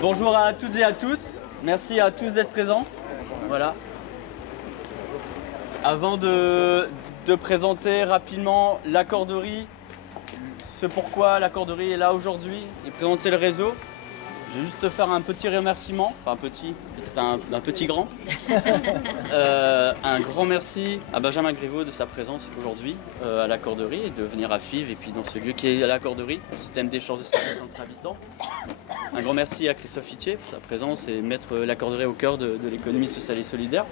Bonjour à toutes et à tous. Merci à tous d'être présents. Voilà. Avant de présenter rapidement l'accorderie, ce pourquoi l'accorderie est là aujourd'hui et présenter le réseau, je vais juste te faire un petit remerciement, enfin petit, peut-être un petit grand. Un grand merci à Benjamin Griveaux de sa présence aujourd'hui à l'accorderie et de venir à Fives et puis dans ce lieu qui est l'accorderie, le système d'échange de services entre habitants. Un grand merci à Christophe Itier pour sa présence et mettre l'accorderie au cœur de l'économie sociale et solidaire.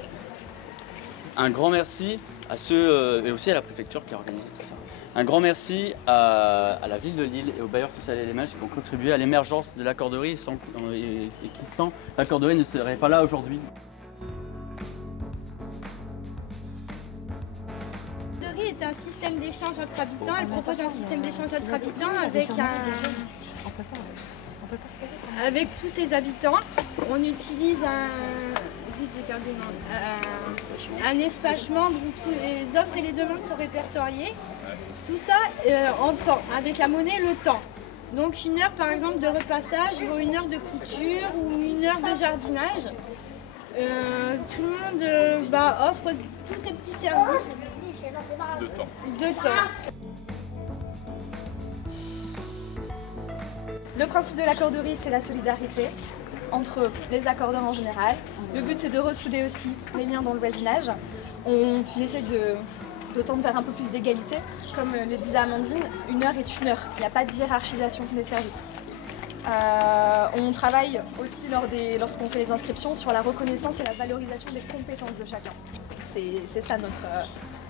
Un grand merci à ceux, et aussi à la préfecture qui a organisé tout ça. Un grand merci à la ville de Lille et aux bailleurs sociaux et LMH qui ont contribué à l'émergence de l'accorderie et qui, sans l'accorderie, ne serait pas là aujourd'hui. L'accorderie est un système d'échange entre habitants. Elle propose un système d'échange entre habitants avec tous ses habitants. On utilise un espace membre où toutes les offres et les demandes sont répertoriées. Tout ça en temps, avec la monnaie le temps. Donc une heure par exemple de repassage vaut une heure de couture ou une heure de jardinage. Tout le monde offre tous ces petits services de temps. Le principe de l'accorderie, c'est la solidarité entre les accordeurs en général. Le but, c'est de ressouder aussi les liens dans le voisinage. On essaie de tendre vers un peu plus d'égalité. Comme le disait Amandine, une heure est une heure. Il n'y a pas de hiérarchisation des services. On travaille aussi lorsqu'on fait les inscriptions sur la reconnaissance et la valorisation des compétences de chacun. C'est ça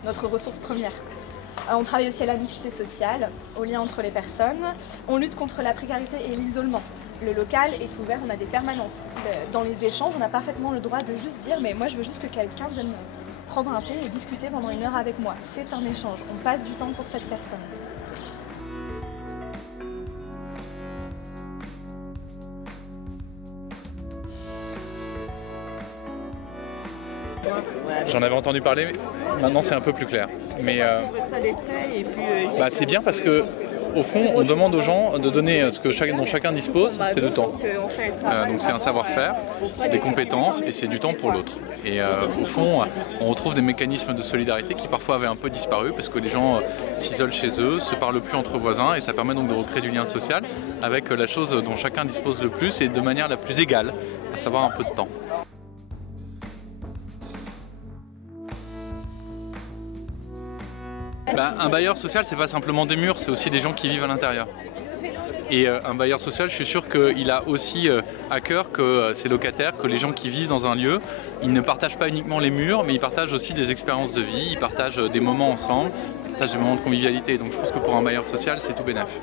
notre ressource première. On travaille aussi à la mixité sociale, au lien entre les personnes. On lutte contre la précarité et l'isolement. Le local est ouvert, on a des permanences. Dans les échanges, on a parfaitement le droit de juste dire « mais moi je veux juste que quelqu'un vienne prendre un thé et discuter pendant une heure avec moi ». C'est un échange, on passe du temps pour cette personne. J'en avais entendu parler, maintenant c'est un peu plus clair. Mais c'est bien parce que au fond, on demande aux gens de donner ce dont chacun dispose, c'est le temps. Donc c'est un savoir-faire, c'est des compétences et c'est du temps pour l'autre. Et au fond, on retrouve des mécanismes de solidarité qui parfois avaient un peu disparu parce que les gens s'isolent chez eux, se parlent plus entre voisins et ça permet donc de recréer du lien social avec la chose dont chacun dispose le plus et de manière la plus égale, à savoir un peu de temps. Un bailleur social, c'est pas simplement des murs, c'est aussi des gens qui vivent à l'intérieur. Et un bailleur social, je suis sûr qu'il a aussi à cœur que ses locataires, que les gens qui vivent dans un lieu, ils ne partagent pas uniquement les murs, mais ils partagent aussi des expériences de vie, ils partagent des moments ensemble, ils partagent des moments de convivialité. Donc je pense que pour un bailleur social, c'est tout bénef.